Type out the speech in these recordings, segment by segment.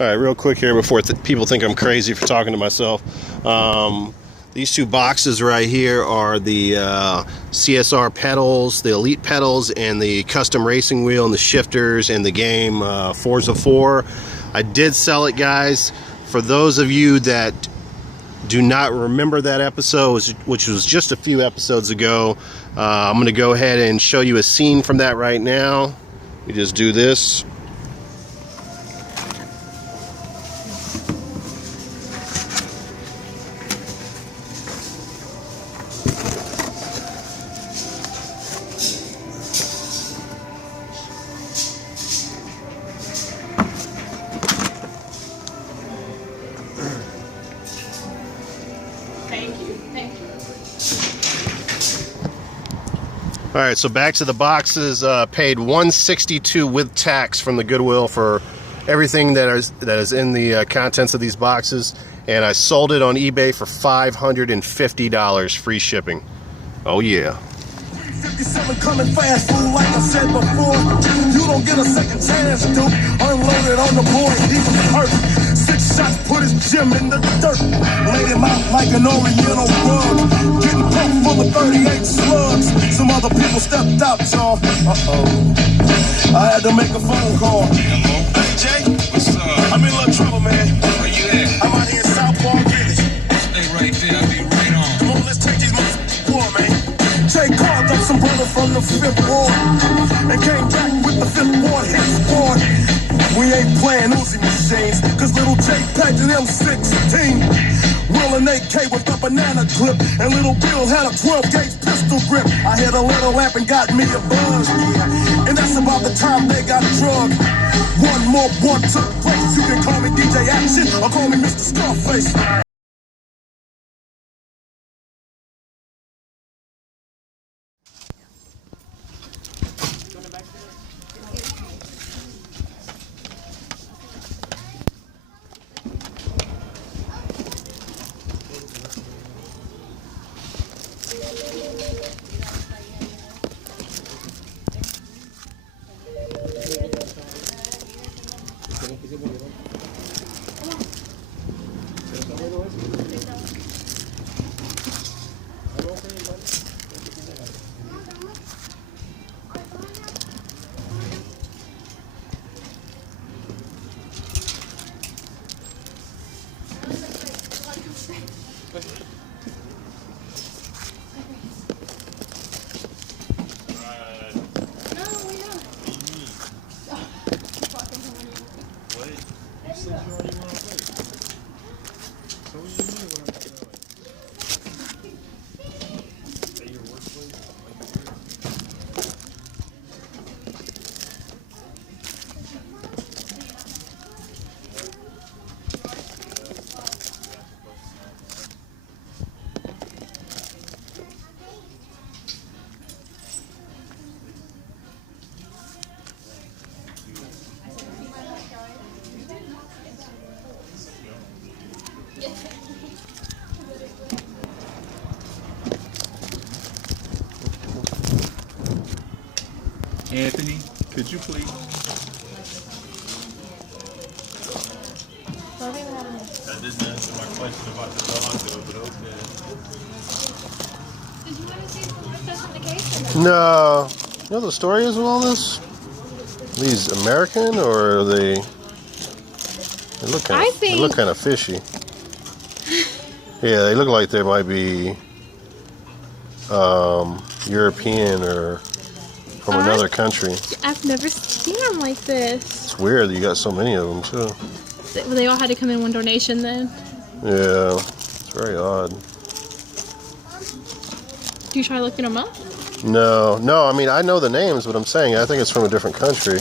All right, real quick here before people think I'm crazy for talking to myself. These two boxes right here are the CSR pedals, the Elite pedals, and the custom racing wheel and the shifters and the game Forza 4. I did sell it, guys. For those of you that do not remember that episode, which was just a few episodes ago, I'm going to go ahead and show you a scene from that right now. We just do this. All right, so back to the boxes. Paid $162 with tax from the Goodwill for everything that is in the contents of these boxes, and I sold it on eBay for $550, free shipping. Oh yeah. 57 coming fast, fool, like I said before. You don't get a second chance, dude. Unloaded on the boy, he was hurt. 6 shots, put his gym in the dirt. Laid him out like an oriental rug. Getting pumped full of 38 slugs. Some other people stepped out, y'all. I had to make a phone call. Hello? Hey, Jay. What's up? I'm in a little trouble, man. Where you at? I'm out here in South Park Village. Stay right there, I'll be right on. Come on, let's take these motherfuckers war, man. Jay called up some brother from the 5th Ward and came back with the 5th Ward hit squad. We ain't playing Uzi machines, cause little Jay packed an M16. Will an AK with a banana clip, and little Bill had a 12-gauge pistol grip. I hit a little lamp and got me a buzz, yeah. And that's about the time they got drugged. One more one took place. You can call me DJ Action or call me Mr. Scarface. Anthony, could you please? That didn't answer my question about the dog though, but okay. Did you want to see some more stuff in the case? Or No. You know what the story is with all this? Are these American or are they? They look kind of fishy. Yeah, they look like they might be European or from another country. I've never seen them like this. It's weird that you got so many of them too. They all had to come in one donation then. Yeah, it's very odd. Do you try looking them up? No. I mean, I know the names, but I'm saying I think it's from a different country.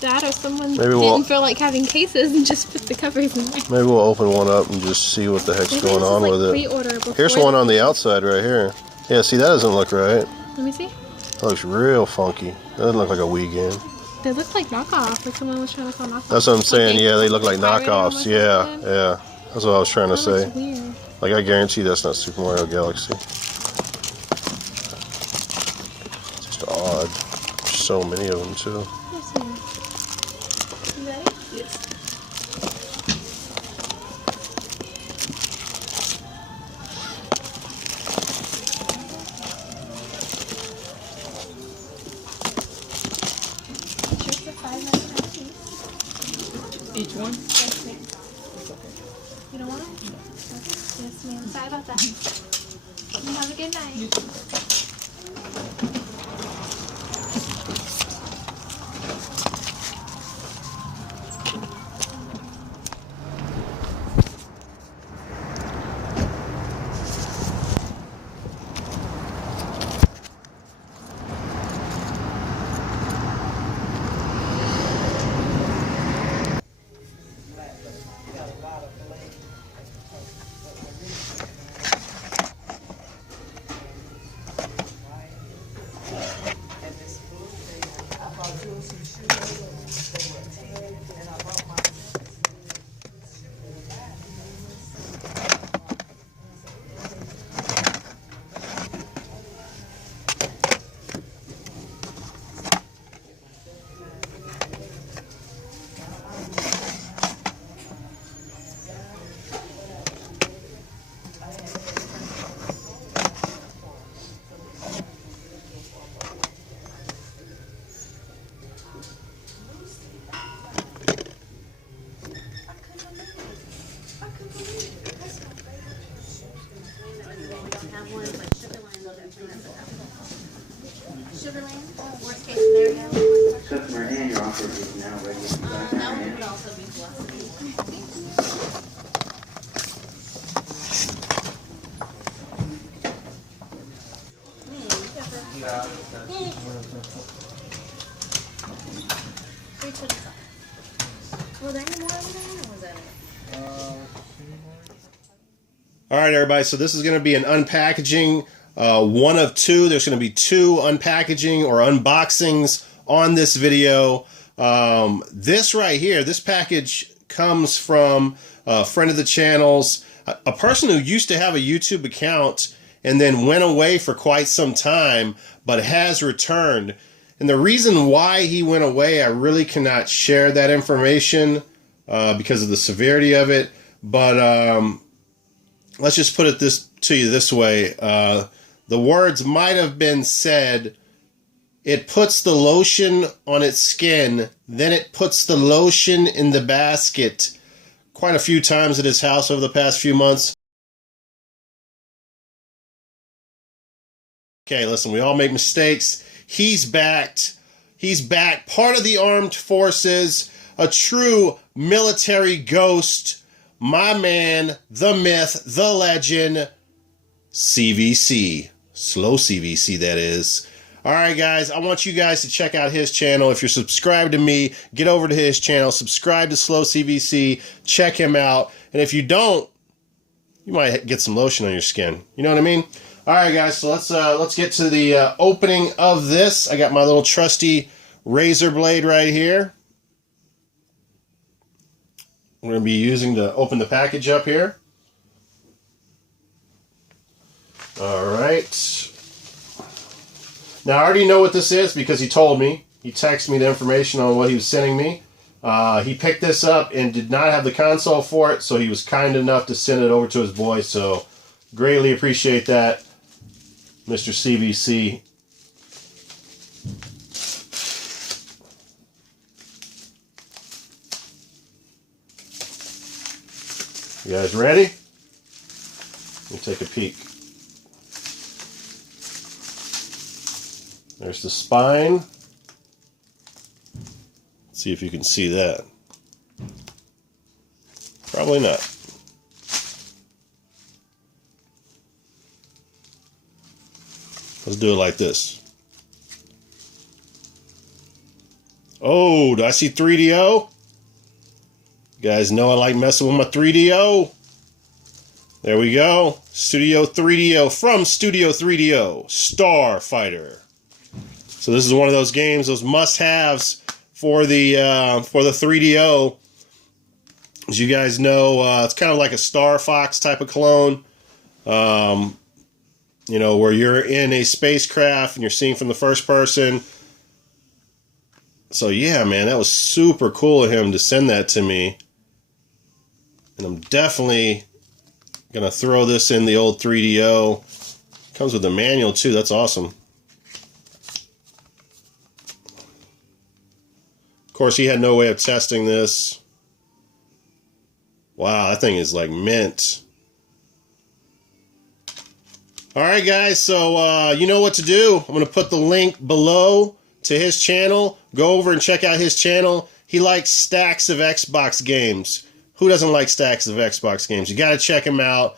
That or someone Maybe didn't feel like having cases and just put the covers in there. Maybe we'll open one up and just see what the heck's Maybe going this is on like with it. pre-order before. Here's one on the outside right here. Yeah, see, that doesn't look right. Let me see. That looks real funky. That doesn't look like a Wii game. They look like knockoffs, like someone was trying to sell knockoffs. That's what I'm saying. Like Yeah, they look like Pirate knockoffs. or Yeah, something. yeah. That's what I was trying to That say. looks weird. Like, I guarantee that's not Super Mario Galaxy. It's just odd. There's so many of them, too. Let's see. You ready? Yes. Just a 5.99 piece. Each one? Yes, ma'am. You don't want it? No. Okay. Yes, ma'am. Sorry about that. You have a good night. Sugarland, worst case scenario. Customer and your offer is now ready. That one would also be velocity. Were there any more over there, or was that it? All right, everybody. So this is going to be an unpackaging, one of two. There's going to be two unpackaging or unboxings on this video. This right here, this package comes from a friend of the channel's, a person who used to have a YouTube account and then went away for quite some time, but has returned. And the reason why he went away, I really cannot share that information because of the severity of it. But let's just put it to you this way. The words might have been said, it puts the lotion on its skin, then it puts the lotion in the basket, quite a few times at his house over the past few months. Okay, listen, we all make mistakes. He's back. He's back. Part of the armed forces, a true military ghost. My man, the myth, the legend, CVC. Slow CVC, that is. All right, guys, I want you guys to check out his channel. If you're subscribed to me, get over to his channel, subscribe to Slow CVC, check him out. And if you don't, you might get some lotion on your skin. You know what I mean? All right, guys, so let's get to the opening of this. I got my little trusty razor blade right here. We're going to be using to open the package up here. All right. Now, I already know what this is because he told me. He texted me the information on what he was sending me. He picked this up and did not have the console for it, so he was kind enough to send it over to his boy. So, greatly appreciate that, Mr. CVC. You guys ready? Let me take a peek. There's the spine. Let's see if you can see that. Probably not. Let's do it like this. Oh, do I see 3DO? You guys know I like messing with my 3DO. There we go. Studio 3DO from Studio 3DO. Starfighter. So this is one of those games, those must-haves for the 3DO. As you guys know, it's kind of like a Star Fox type of clone. You know, where you're in a spacecraft and you're seeing from the first person. So yeah, man, that was super cool of him to send that to me. And I'm definitely gonna throw this in the old 3DO. Comes with a manual too. That's awesome. Of course, he had no way of testing this. Wow, that thing is like mint. All right, guys. So you know what to do. I'm gonna put the link below to his channel. Go over and check out his channel. He likes stacks of Xbox games. Who doesn't like stacks of Xbox games? You got to check him out.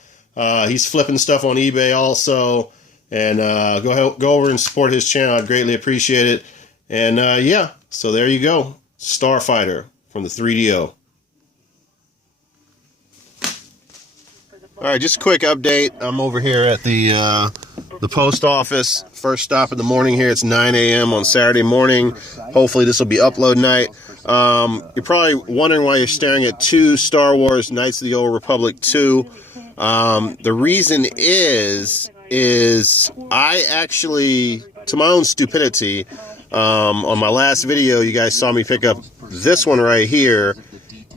He's flipping stuff on eBay also. And go over and support his channel. I'd greatly appreciate it. And yeah, so there you go. Starfighter from the 3DO. All right, just a quick update. I'm over here at the post office. First stop in the morning here. It's 9 a.m. on Saturday morning. Hopefully this will be upload night. You're probably wondering why you're staring at 2 Star Wars Knights of the Old Republic 2. The reason is I actually, to my own stupidity, on my last video, you guys saw me pick up this one right here.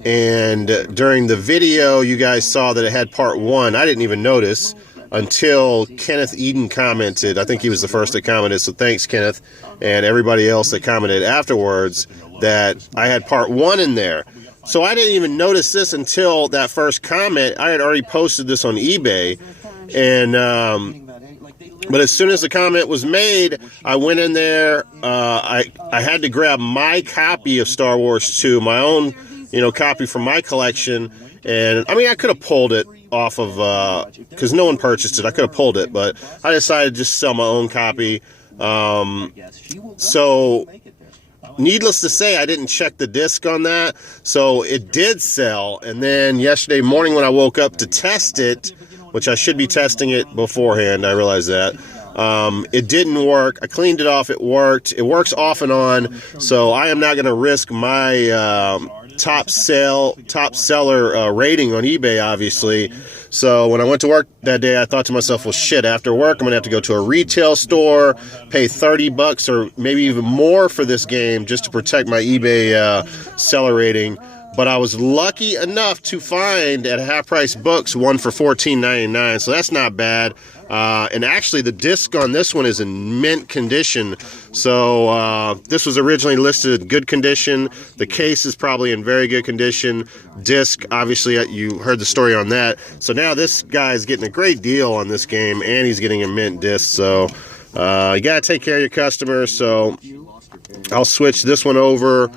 And during the video, you guys saw that it had part 1. I didn't even notice until Kenneth Eden commented. I think he was the first that commented, so thanks, Kenneth, and everybody else that commented afterwards that I had part 1 in there. So I didn't even notice this until that first comment. I had already posted this on eBay, and but as soon as the comment was made, I went in there. I had to grab my copy of Star Wars 2, my own, copy from my collection. And I mean, I could have pulled it off of, because no one purchased it. I could have pulled it, but I decided to just sell my own copy. So needless to say, I didn't check the disc on that. So it did sell. And then yesterday morning when I woke up to test it, which I should be testing it beforehand, I realized that. It didn't work. I cleaned it off. It worked. It works off and on. So I am not going to risk my top seller rating on eBay, obviously. So when I went to work that day, I thought to myself, well, shit, after work, I'm going to have to go to a retail store, pay $30 or maybe even more for this game just to protect my eBay seller rating. But I was lucky enough to find at Half Price Books one for $14.99, so that's not bad. And actually, the disc on this one is in mint condition. So this was originally listed good condition. The case is probably in very good condition. Disc, obviously, you heard the story on that. So now this guy is getting a great deal on this game, and he's getting a mint disc. So you got to take care of your customers. So I'll switch this one over.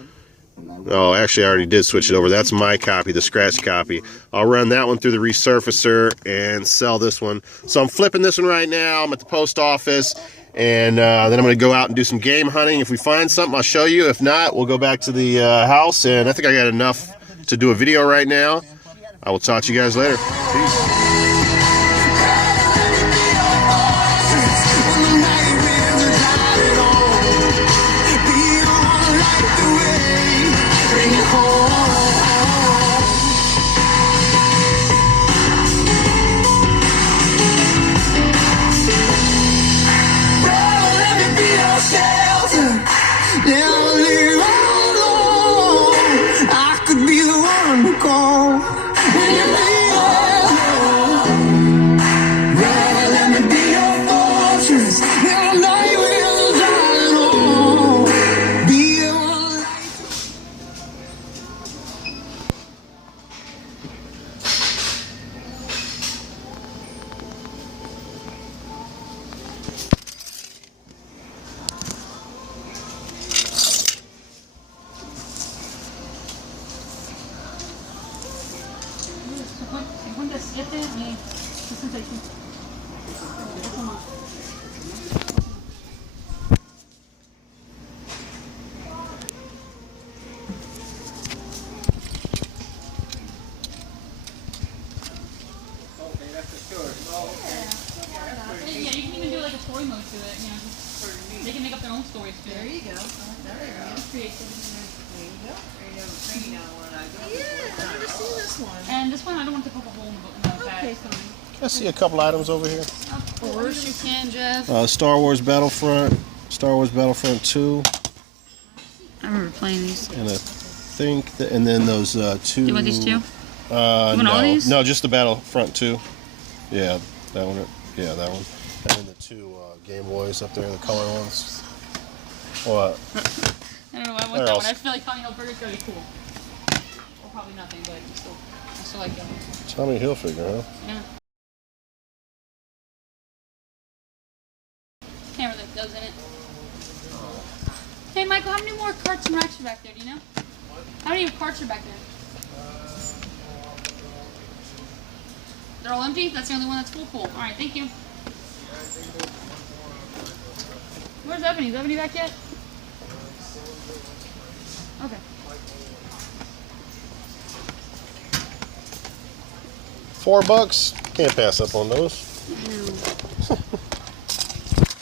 Oh, actually, I already did switch it over. That's my copy, the scratch copy. I'll run that one through the resurfacer and sell this one. So I'm flipping this one right now. I'm at the post office, and then I'm going to go out and do some game hunting. If we find something, I'll show you. If not, we'll go back to the house, and I think I got enough to do a video right now. I will talk to you guys later. Peace. Yeah, you can even do like a story mode to it, they can make up their own stories too. There you go. There you go. Creativity. There you go. Yeah, I've never seen this one. And this one, I don't want to poke a hole in the back. Okay, fine. I see a couple items over here. Of course you can, Jeff. Star Wars Battlefront 2. I remember playing these. And I think that, and then those two. Do you want these two? No, all these? no, just the Battlefront 2. Yeah, that one. Yeah, that one. And then the two Game Boys up there, the color ones. What? I don't know. I want that one. I feel like Tommy Hilfiger's gonna be cool. Or probably nothing, but I still like them. Tommy Hilfiger, huh? Yeah. Camera that goes in it. Hey, Michael, how many more carts and racks are back there? Do you know? How many carts are back there? They're all empty? That's the only one that's full? Cool. Alright, thank you. Where's Ebony? Is Ebony back yet? Okay. $4. Can't pass up on those.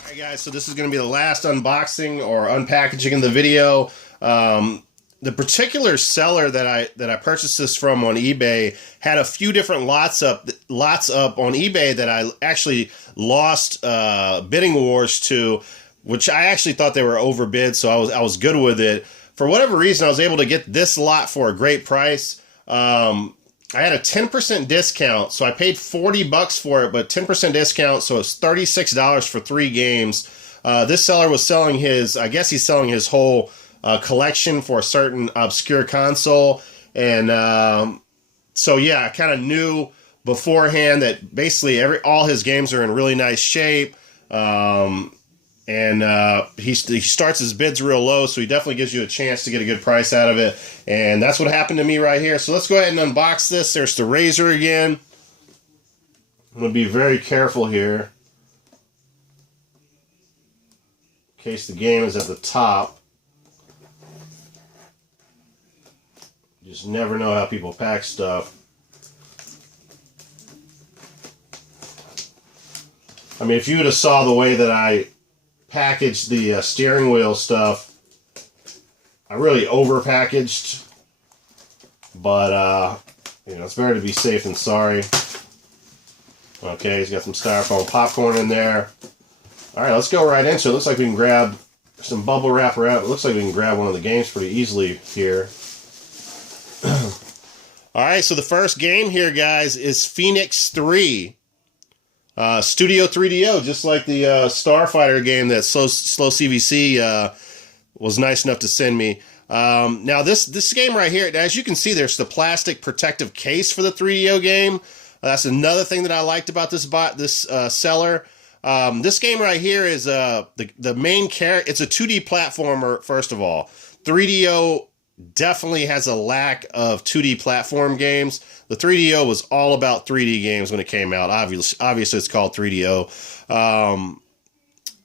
Alright guys, so this is going to be the last unboxing or unpackaging of the video. The particular seller that I purchased this from on eBay had a few different lots up on eBay that I actually lost bidding wars to, which I actually thought they were overbid, so I was good with it. For whatever reason, I was able to get this lot for a great price. I had a 10% discount, so I paid $40 for it, but 10% discount, so it's $36 for 3 games. This seller was selling I guess he's selling his whole collection for a certain obscure console. And so yeah, I kind of knew beforehand that basically all his games are in really nice shape. He starts his bids real low, so he definitely gives you a chance to get a good price out of it. And that's what happened to me right here. So let's go ahead and unbox this. There's the razor again. I'm going to be very careful here in case the game is at the top. You just never know how people pack stuff. I mean, if you would have saw the way that I packaged the steering wheel stuff, I really over-packaged. But, you know, it's better to be safe than sorry. Okay, he's got some styrofoam popcorn in there. Alright, let's go right into it. Looks like we can grab some bubble wrap around. It looks like we can grab one of the games pretty easily here. Alright, so the first game here, guys, is Phoenix 3. Studio 3DO, just like the Starfighter game that Slow CVC was nice enough to send me. Now, this game right here, as you can see, there's the plastic protective case for the 3DO game. That's another thing that I liked about this seller. This game right here is the main character. It's a 2D platformer, first of all. 3DO definitely has a lack of 2D platform games. The 3DO was all about 3D games when it came out. Obviously it's called 3DO.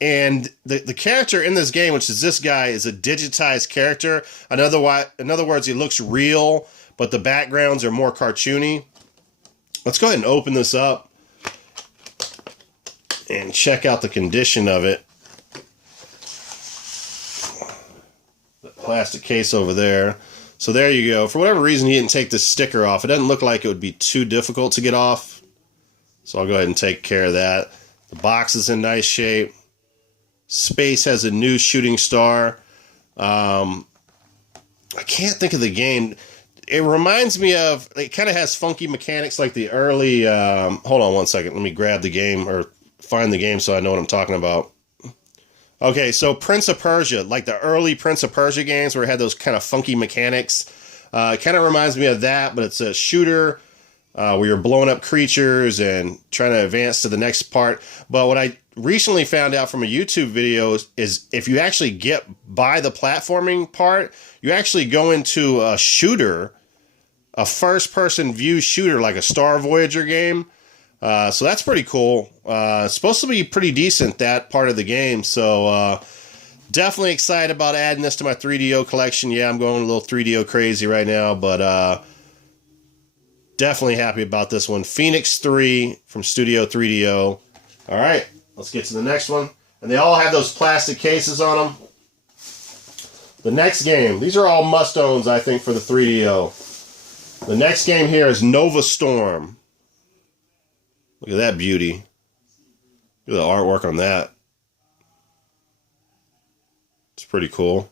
And the character in this game, which is this guy, is a digitized character. In other words, he looks real, but the backgrounds are more cartoony. Let's go ahead and open this up and check out the condition of it. Plastic case over there. So there you go. For whatever reason, he didn't take the sticker off. It doesn't look like it would be too difficult to get off. So I'll go ahead and take care of that. The box is in nice shape. Space has a new shooting star. I can't think of the game. It reminds me of, it kind of has funky mechanics like the early, hold on one second. Let me grab the game or find the game so I know what I'm talking about. Okay, so Prince of Persia, like the early Prince of Persia games where it had those kind of funky mechanics. It kind of reminds me of that, but it's a shooter where you're blowing up creatures and trying to advance to the next part. But what I recently found out from a YouTube video is if you actually get by the platforming part, you actually go into a shooter, a first-person view shooter like a Star Voyager game. So that's pretty cool. It's supposed to be pretty decent, that part of the game. So definitely excited about adding this to my 3DO collection. Yeah, I'm going a little 3DO crazy right now, but definitely happy about this one. Phoenix 3 from Studio 3DO. All right, let's get to the next one. And they all have those plastic cases on them. The next game. These are all must-owns, I think, for the 3DO. The next game here is Nova Storm. Look at that beauty. Look at the artwork on that. It's pretty cool.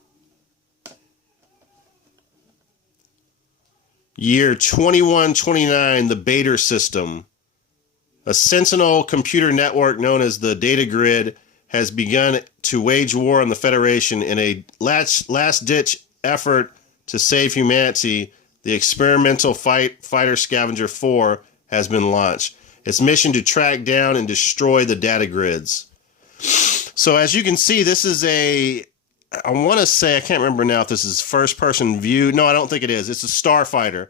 Year 2129, the Bader system. A Sentinel computer network known as the Data Grid has begun to wage war on the Federation in a last-ditch effort to save humanity. The experimental fighter Scavenger 4 has been launched. Its mission to track down and destroy the data grids. So as you can see, this is I want to say, I can't remember now if this is first-person view. No, I don't think it is. It's a Starfighter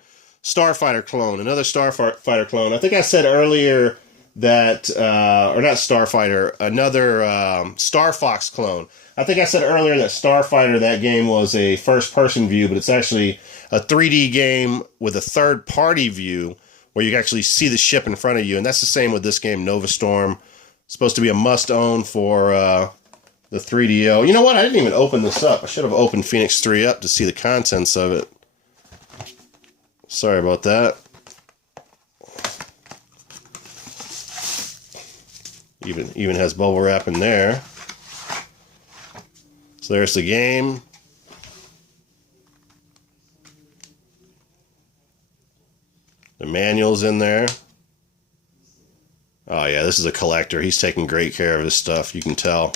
clone, another Starfighter clone. I think I said earlier that, or not Starfighter, another Star Fox clone. I think I said earlier that Starfighter, that game was a first-person view, but it's actually a 3D game with a third-party view where you can actually see the ship in front of you. And that's the same with this game, Nova Storm. It's supposed to be a must-own for the 3DO. You know what? I didn't even open this up. I should have opened Phoenix 3 up to see the contents of it. Sorry about that. Even has bubble wrap in there. So there's the game. The manual's in there. Oh yeah, this is a collector. He's taking great care of his stuff, you can tell.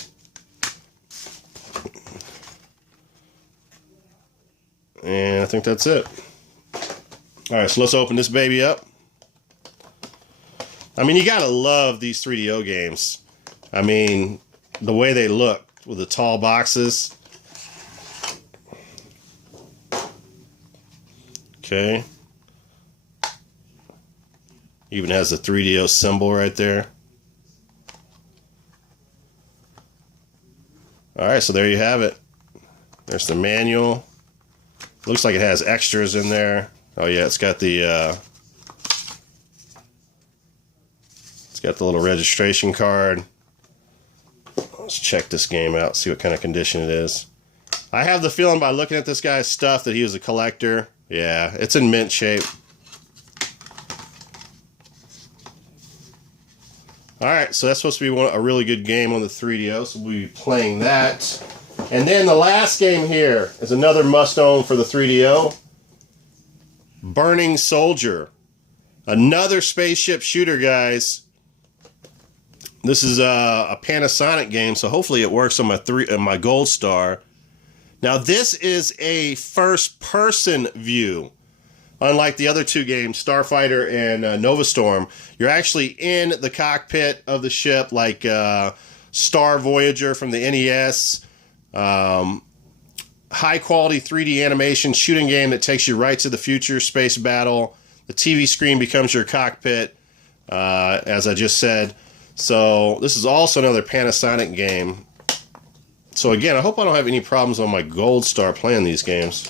And I think that's it. Alright, so let's open this baby up. I mean, you gotta love these 3DO games. I mean, the way they look with the tall boxes. Okay. Even has the 3DO symbol right there. Alright, so there you have it. There's the manual. Looks like it has extras in there. Oh yeah, it's got the little registration card. Let's check this game out, see what kind of condition it is. I have the feeling by looking at this guy's stuff that he was a collector. Yeah, it's in mint shape. Alright, so that's supposed to be a really good game on the 3DO, so we'll be playing that. And then the last game here is another must-own for the 3DO. Burning Soldier. Another spaceship shooter, guys. This is a Panasonic game, so hopefully it works on my Gold Star. Now, this is a first-person view. Unlike the other two games, Starfighter and Nova Storm, you're actually in the cockpit of the ship, like Star Voyager from the NES. High-quality 3D animation shooting game that takes you right to the future space battle. The TV screen becomes your cockpit, as I just said. So this is also another Panasonic game. So again, I hope I don't have any problems on my Gold Star playing these games.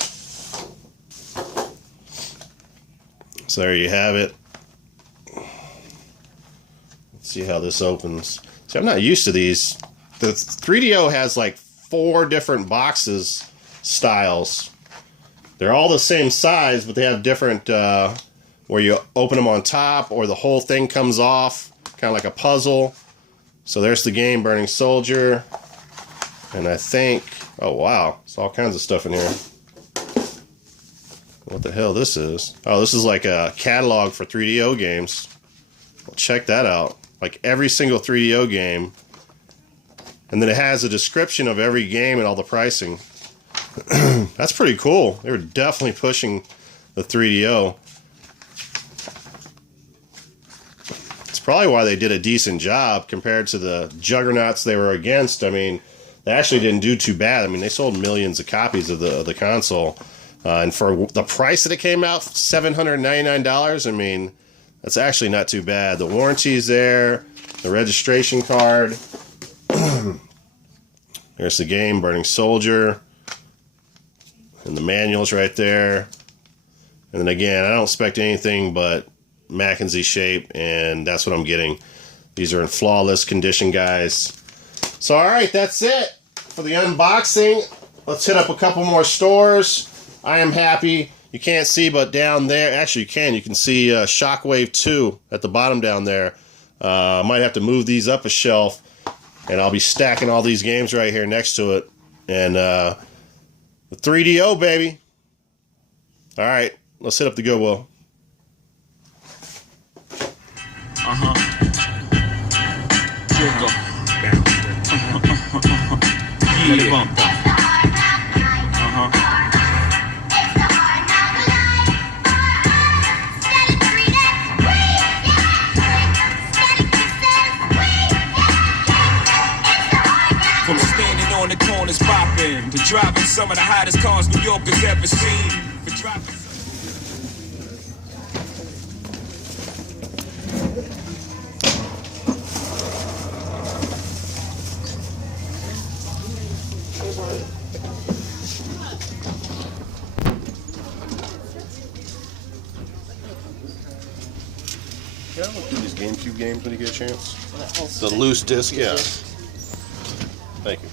So there you have it. Let's see how this opens. See, I'm not used to these. The 3DO has like 4 different boxes styles. They're all the same size, but they have different where you open them on top or the whole thing comes off, kind of like a puzzle. So there's the game, Burning Soldier. And I think, oh wow, there's all kinds of stuff in here. What the hell this is? Oh, this is like a catalog for 3DO games. Well, check that out. Like every single 3DO game. And then it has a description of every game and all the pricing. That's pretty cool. They were definitely pushing the 3DO. It's probably why they did a decent job compared to the juggernauts they were against. I mean, they actually didn't do too bad. I mean, they sold millions of copies of the console. And for the price that it came out, $799, I mean, that's actually not too bad. The warranty's there, the registration card. There's the game, Burning Soldier. And the manual's right there. And then again, I don't expect anything but Mackenzie shape, and that's what I'm getting. These are in flawless condition, guys. So, alright, that's it for the unboxing. Let's hit up a couple more stores. I am happy. You can't see, but down there, actually you can. You can see Shockwave 2 at the bottom down there. I might have to move these up a shelf, and I'll be stacking all these games right here next to it. And the 3DO, baby. All right. Let's hit up the Goodwill. From standing on the corners popping to driving some of the hottest cars New York has ever seen. For driving. Yeah, I'll do these GameCube games when you get a chance. The loose disc, yeah. Thank you.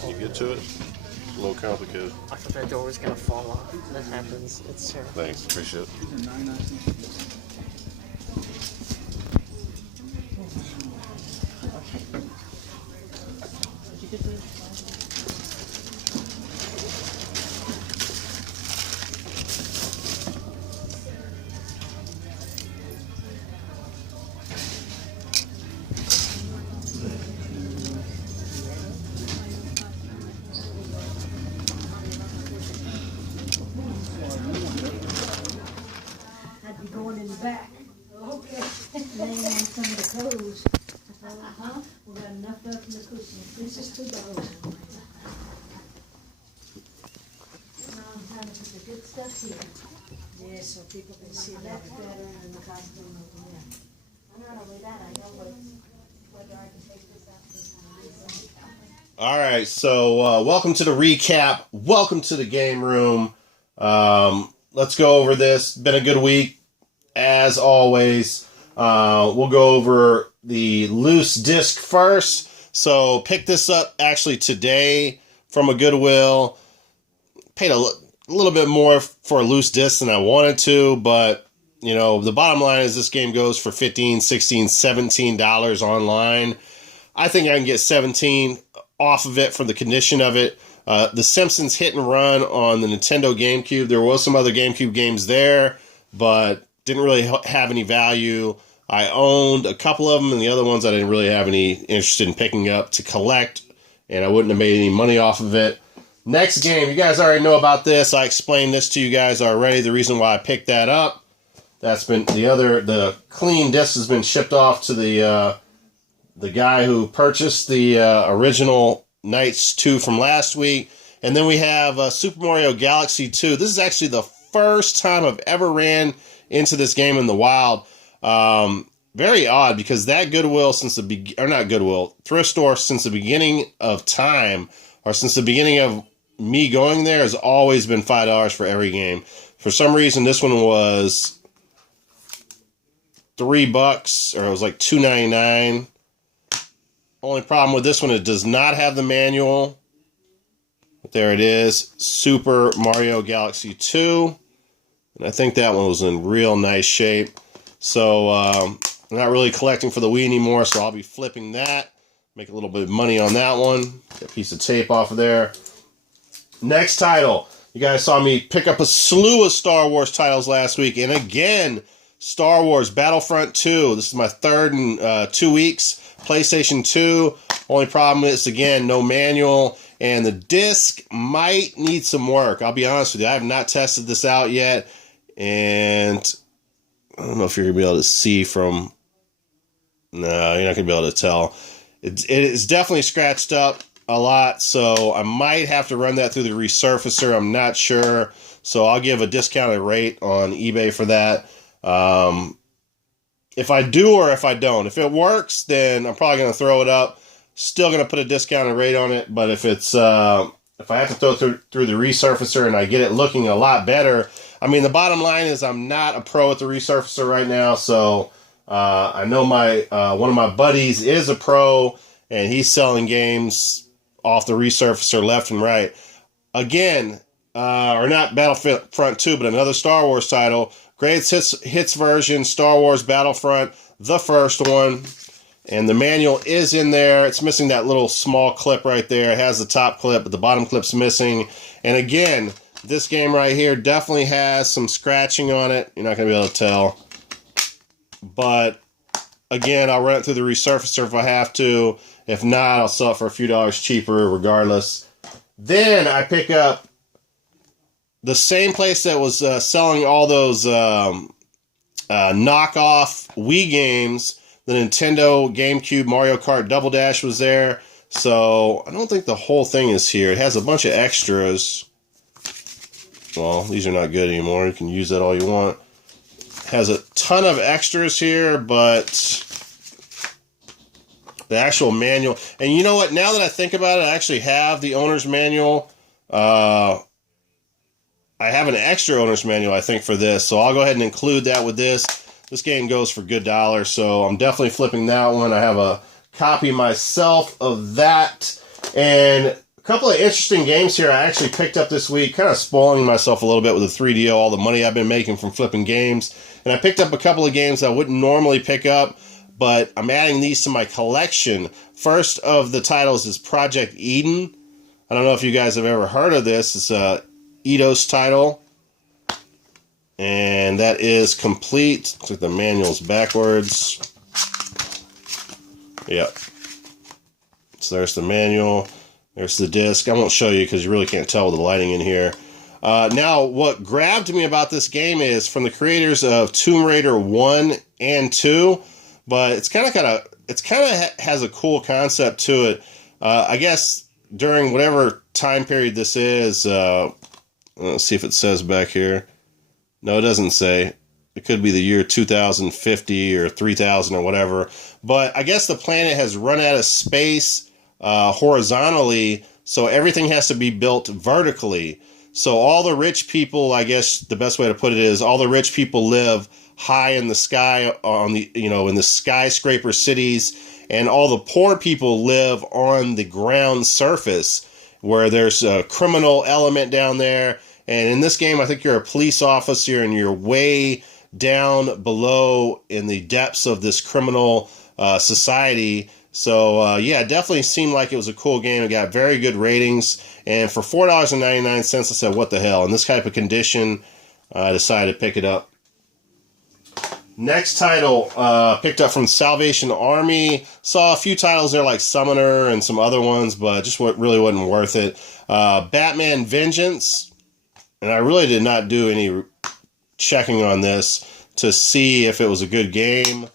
Can you get to it? It's a little complicated. I thought that door was gonna fall off. That happens. It's terrible. Thanks, appreciate it. I'd be going in the back. Okay. Laying on some of the clothes. I thought, we got enough up in the cushion. This is $2. Now I'm trying to put the good stuff here. Yeah, so people can see that better than the costume over there. Not only that, I know whether I can take this out this time. All right, so welcome to the recap. Welcome to the game room. Let's go over this. Been a good week, as always. We'll go over the loose disc first. So pick this up actually today from a Goodwill. Paid a little bit more for a loose disc than I wanted to, but you know, the bottom line is this game goes for $15, $16, $17 online. I think I can get 17 off of it for the condition of it. The Simpsons Hit and Run on the Nintendo GameCube. There was some other GameCube games there, but didn't really have any value. I owned a couple of them, and the other ones I didn't really have any interest in picking up to collect, and I wouldn't have made any money off of it. Next game, you guys already know about this. I explained this to you guys already, the reason why I picked that up. That's been the clean disc has been shipped off to the guy who purchased the original Nights 2 from last week. And then we have Super Mario Galaxy 2. This is actually the first time I've ever ran into this game in the wild. Very odd, because that Goodwill thrift store since the beginning of time, or since the beginning of me going there, has always been $5 for every game. For some reason, this one was $3, or it was like $2.99. Only problem with this one, it does not have the manual. But there it is, Super Mario Galaxy 2. And I think that one was in real nice shape. So I'm not really collecting for the Wii anymore, so I'll be flipping that. Make a little bit of money on that one. Get a piece of tape off of there. Next title. You guys saw me pick up a slew of Star Wars titles last week. And again, Star Wars Battlefront 2. This is my third in 2 weeks. PlayStation 2. Only problem is, again, no manual. And the disc might need some work. I'll be honest with you. I have not tested this out yet. And I don't know if you're going to be able to see from... No, you're not going to be able to tell. It is definitely scratched up a lot. So I might have to run that through the resurfacer. I'm not sure. So I'll give a discounted rate on eBay for that. If I do or if I don't. If it works, then I'm probably going to throw it up. Still going to put a discounted rate on it. But if it's if I have to throw it through the resurfacer and I get it looking a lot better, I mean, the bottom line is I'm not a pro at the resurfacer right now. So I know my one of my buddies is a pro, and he's selling games off the resurfacer left and right. Again, or not Battlefront 2, but another Star Wars title. Greatest Hits version, Star Wars Battlefront, the first one. And the manual is in there. It's missing that little small clip right there. It has the top clip, but the bottom clip's missing. And again, This game right here definitely has some scratching on it. You're not going to be able to tell. But, again, I'll run it through the resurfacer if I have to. If not, I'll sell it for a few dollars cheaper regardless. Then I pick up the same place that was selling all those knockoff Wii games. The Nintendo GameCube Mario Kart Double Dash was there. So I don't think the whole thing is here. It has a bunch of extras. Well, these are not good anymore. You can use that all you want. It has a ton of extras here, but the actual manual. And you know what? Now that I think about it, I actually have the owner's manual. I have an extra owner's manual, I think, for this. So I'll go ahead and include that with this. This game goes for good dollar, so I'm definitely flipping that one. I have a copy myself of that. And a couple of interesting games here I actually picked up this week, kind of spoiling myself a little bit with the 3DO, all the money I've been making from flipping games. And I picked up a couple of games I wouldn't normally pick up, but I'm adding these to my collection. First of the titles is Project Eden. I don't know if you guys have ever heard of this. It's a Eidos title. And that is complete. Looks like the manual's backwards. Yep. So there's the manual. There's the disc. I won't show you because you really can't tell with the lighting in here. Now, what grabbed me about this game is from the creators of Tomb Raider 1 and 2, but it's kind of has a cool concept to it. I guess during whatever time period this is, let's see if it says back here. No, it doesn't say. It could be the year 2050 or 3000 or whatever. But I guess the planet has run out of space horizontally, so everything has to be built vertically. So all the rich people, I guess the best way to put it is, all the rich people live high in the sky on the, in the skyscraper cities, and all the poor people live on the ground surface where there's a criminal element down there. And in this game, I think you're a police officer and you're way down below in the depths of this criminal society. So, yeah, it definitely seemed like it was a cool game. It got very good ratings. And for $4.99, I said, what the hell? In this type of condition, I decided to pick it up. Next title, picked up from Salvation Army. Saw a few titles there like Summoner and some other ones, but just really wasn't worth it. Batman Vengeance. And I really did not do any checking on this to see if it was a good game.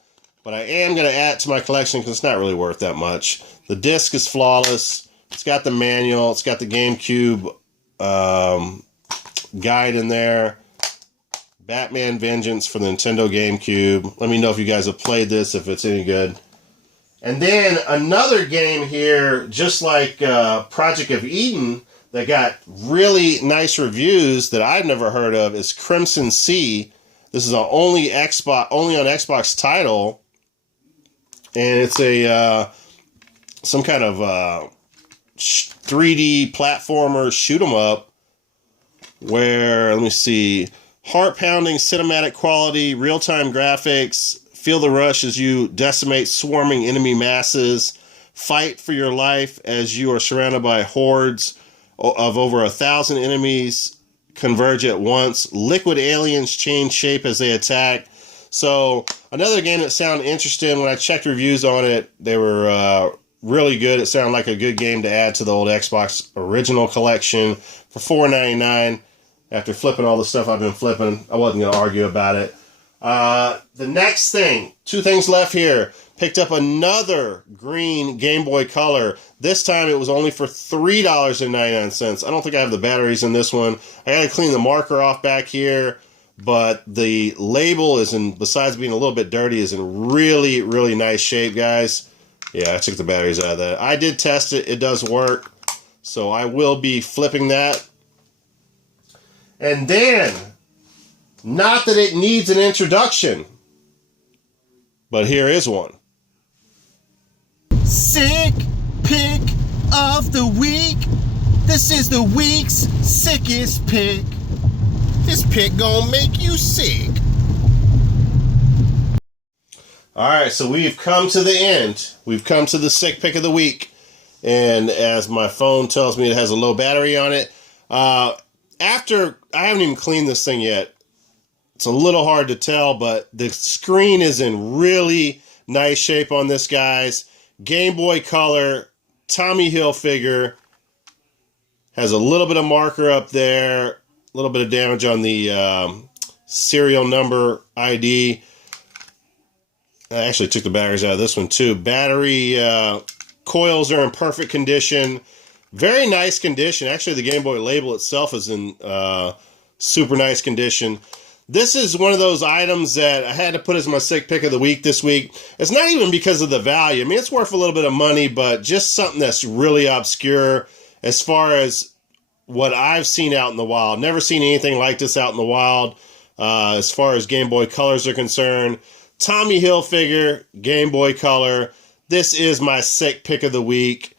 But I am going to add it to my collection because it's not really worth that much. The disc is flawless. It's got the manual. It's got the GameCube guide in there. Batman Vengeance for the Nintendo GameCube. Let me know if you guys have played this, if it's any good. And then another game here, just like Project of Eden, that got really nice reviews that I've never heard of, is Crimson Sea. This is only on Xbox title, and it's a some kind of 3D platformer shoot 'em up. Where, let me see, heart-pounding cinematic quality, real-time graphics. Feel the rush as you decimate swarming enemy masses. Fight for your life as you are surrounded by hordes of over 1,000 enemies converge at once. Liquid aliens change shape as they attack. So another game that sounded interesting. When I checked reviews on it, they were really good. It sounded like a good game to add to the old Xbox original collection for $4.99. After flipping all the stuff I've been flipping, I wasn't going to argue about it. The next thing, two things left here. Picked up another green Game Boy Color. This time it was only for $3.99. I don't think I have the batteries in this one. I got to clean the marker off back here, but the label is besides being a little bit dirty, is in really, really nice shape, guys. Yeah, I took the batteries out of that. I did test it. It does work. So I will be flipping that. And then, not that it needs an introduction, but here is one. Sick pick of the week. This is the week's sickest pick. This pick gonna make you sick. Alright, so we've come to the end. We've come to the sick pick of the week. And as my phone tells me it has a low battery on it, after, I haven't even cleaned this thing yet. It's a little hard to tell, but the screen is in really nice shape on this, guys. Game Boy Color, Tommy Hilfiger. Has a little bit of marker up there. A little bit of damage on the serial number ID. I actually took the batteries out of this one too. Battery coils are in perfect condition. Very nice condition. Actually, the Game Boy label itself is in super nice condition. This is one of those items that I had to put as my sick pick of the week this week. It's not even because of the value. I mean, it's worth a little bit of money, but just something that's really obscure as far as what I've seen out in the wild. Never seen anything like this out in the wild as far as Game Boy Colors are concerned. Tommy Hilfiger, Game Boy Color. This is my sick pick of the week.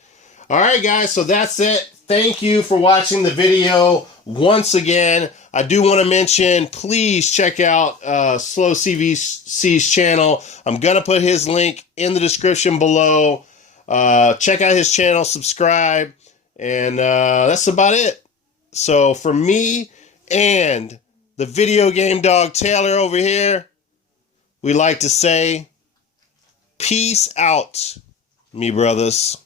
All right, guys, so that's it. Thank you for watching the video. Once again, I do want to mention, please check out Slow CVC's channel. I'm going to put his link in the description below. Check out his channel, subscribe, and that's about it. So for me and the video game dog Taylor over here, we like to say, peace out, me brothers.